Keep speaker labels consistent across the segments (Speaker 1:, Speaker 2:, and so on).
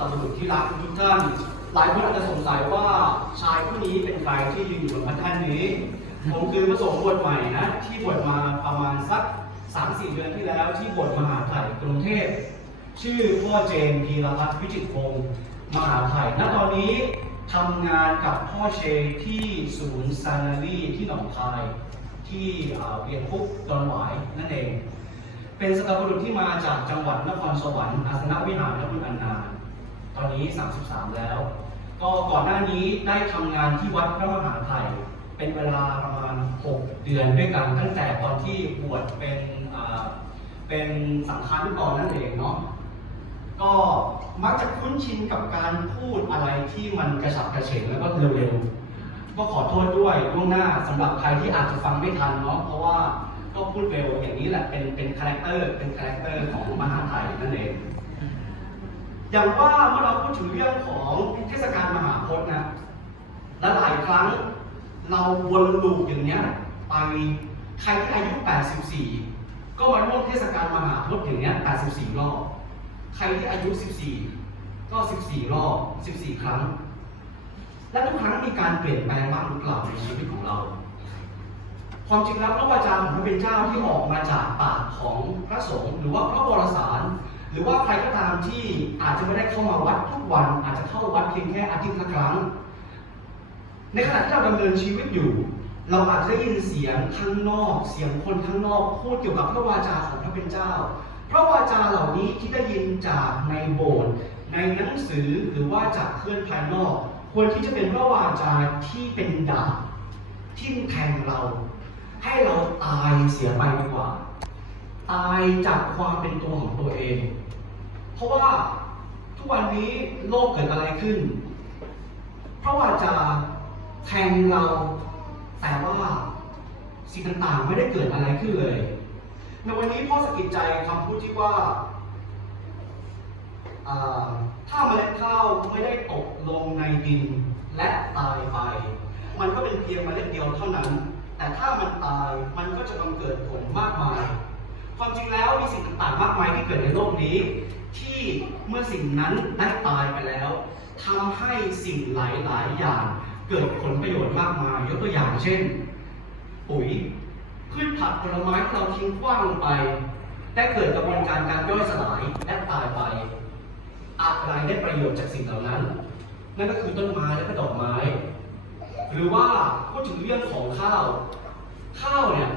Speaker 1: ตบุรุษที่รักทุกท่าน หลายคนอาจจะสงสัยว่าชายผู้นี้เป็นใครที่ยืนอยู่บนพระแท่นนี้ ผมคือพระสงฆ์บวชใหม่นะ ที่บวชมาประมาณสัก3-4เดือนที่แล้วที่บวชมหาไถ่กรุงเทพ ชื่อพ่อเจมส์พีรพัฒน์วิจิตรพงศ์มหาไถ่ณตอนนี้ทำงานกับพ่อเชที่ศูนย์ซานารีที่หนองคาย ที่เวียงคุกดอนหวายนั่นเอง เป็นสตาบุรุษที่มาจากจังหวัดนครสวรรค์อาสนวิหารและบุญอันนา ตอนนี้ 33 แล้ว ก็ก่อนหน้านี้ได้ทำงานที่วัดพระมหาไทยเป็นเวลาประมาณ 6 เดือนด้วยกันตั้งแต่ตอนที่บวชเป็นเป็นสังฆานุกรนั่นเองเนาะก็มักจะคุ้นชินกับการพูดอะไรที่มันกระฉับกระเฉงแล้วก็เร็วๆก็ขอโทษด้วยล่วงหน้าสำหรับใครที่อาจจะฟังไม่ทันเนาะเพราะว่าก็พูดเร็วอย่างนี้แหละเป็นเป็นคาแรคเตอร์เป็นคาแรคเตอร์ของมหาไทยนั่นเอง อย่างว่าเมื่อเราพูดถึงเรื่องของเทศกาลมหาพจน์นะและหลายครั้งเราวนลูปอย่างเนี้ยไปใครที่อายุ 84 ก็มาร่วมเทศกาลมหาพจน์อย่างเนี้ย84 รอบ ใครที่อายุ 14 ก็ 14 รอบ 14 ครั้ง และทุกครั้งมีการเปลี่ยนแปลงบ้างหรือเปล่าในชีวิตของเรา ความจริงแล้วพระวจาของพระเป็นเจ้าที่ออกมาจากปากของพระสงฆ์หรือว่าพระวรสาร หรือว่าใครก็ตามที่อาจจะไม่ได้เข้ามาวัดทุกวัน อาจจะเข้าวัดเพียงแค่อาทิตย์ละครั้ง ในขณะที่เราดำเนินชีวิตอยู่ เราอาจจะได้ยินเสียงข้างนอก เสียงคนข้างนอกพูดเกี่ยวกับพระวาจาของพระเป็นเจ้า พระวาจาเหล่านี้ที่ได้ยินจากในโบสถ์ในหนังสือหรือว่าจากเพื่อนภายนอก ควรที่จะเป็นพระวาจาที่เป็นดาบทิ่มแทงเรา ให้เราตายเสียไปดีกว่า ตายจากความเป็นตัวของตัวเอง เพราะว่าทุกวันนี้โลกเกิดอะไรขึ้น เพราะว่าจะแทงเราแต่ว่าสิ่งต่างๆไม่ได้เกิดอะไรขึ้นเลย ในวันนี้พ่อสะกิดใจคำพูดที่ว่า ถ้าเมล็ดข้าวไม่ได้ตกลงในดินและตายไป มันก็เป็นเพียงเมล็ดเดียวเท่านั้น แต่ถ้ามันตายมันก็จะบังเกิดผลมากมาย ความจริงแล้วมีสิ่งต่างๆ มากมายที่เกิดในโลกนี้ ที่เมื่อสิ่งนั้นได้ตายไปแล้วทำให้สิ่งหลายๆ อย่างเกิดผลประโยชน์มากมาย ยกตัวอย่างเช่น ปุ๋ยพืชผักผลไม้ที่เราทิ้งขว้างลงไปได้เกิดกระบวนการการย่อยสลายและตายไปอะไรได้ประโยชน์จากสิ่งเหล่านั้น นั่นก็คือต้นไม้และก็ดอกไม้ หรือว่าพูดถึงเรื่องของข้าว ข้าวเนี่ย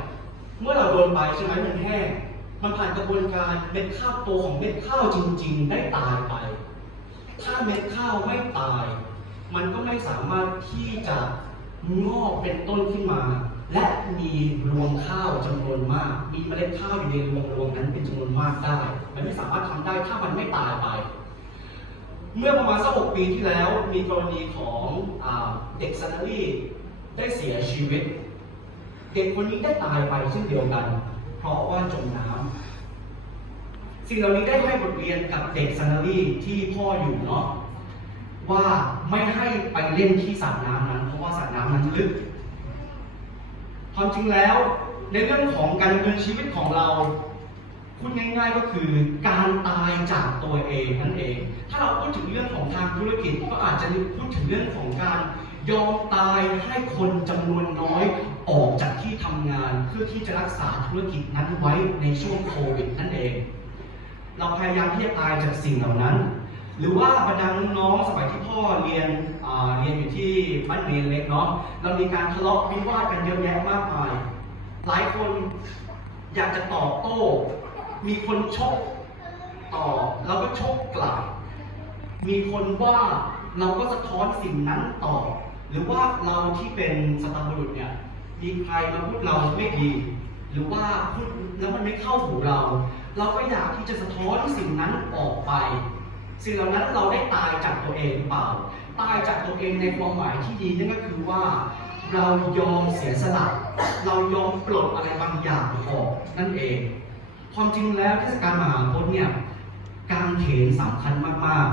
Speaker 1: เมื่อเราโดนใบใช่ไหมมันแห้ง มันผ่านกระบวนการเม็ดข้าวโตของเม็ดข้าวจริง ๆ ได้ตายไป ถ้าเม็ดข้าวไม่ตาย มันก็ไม่สามารถที่จะงอกเป็นต้นขึ้นมา และมีรวงข้าวจำนวนมาก มีเมล็ดข้าวอยู่ในรวงรวงนั้นเป็นจำนวนมากได้ มันไม่สามารถทำได้ถ้ามันไม่ตายไป เมื่อประมาณสักหกปีที่แล้วมีกรณีของอเด็กซันนารีได้เสียชีวิต เด็กคนนี้ได้ตายไปเช่นเดียวกัน เพราะว่าจมน้ำสิ่งเหล่านี้ได้ให้บทเรียนกับเด็กซันนารีที่พ่ออยู่เนาะว่าไม่ให้ไปเล่นที่สระน้ำนั้น เพราะว่าสระน้ำนั้นลึกความจริงแล้วในเรื่องของการดำเนินชีวิตของเราพูดง่ายๆก็คือการตายจากตัวเองนั่นเอง ถ้าเราพูดถึงเรื่องของทางธุรกิจก็อาจจะพูดถึงเรื่องของการ ยอมตายให้คนจำนวนน้อยออกจากที่ทำงานเพื่อที่จะรักษาธุรกิจนั้นไว้ในช่วงโควิดนั่นเอง เราพยายามที่จะตายจากสิ่งเหล่านั้น หรือว่าบรรดาน้องๆสมัยที่พ่อเรียนอ่าเรียนอยู่ที่บ้านเรียนเล็กเนาะเรามีการทะเลาะวิวาทกันเยอะแยะมากมาย หลายคนอยากจะตอบโต้ มีคนชกตอบเราก็ชกกลับ มีคนว่าเราก็สะท้อนสิ่งนั้นตอบ หรือว่าเราที่เป็นสตาร์บุรุษเนี่ยมีใครมาพูดเราไม่ดี หรือว่าพูดแล้วมันไม่เข้าหูเรา เราก็อยากที่จะสะท้อนสิ่งนั้นออกไป สิ่งเหล่านั้นเราได้ตายจากตัวเองเปล่า ตายจากตัวเองในความหมายที่ดีนั่นก็คือว่า เรายอมเสียสละเรายอมปลดอะไรบางอย่างออกนั่นเอง ความจริงแล้วเทศกาลมหาพจน์เนี่ยการเขนสำคัญมาก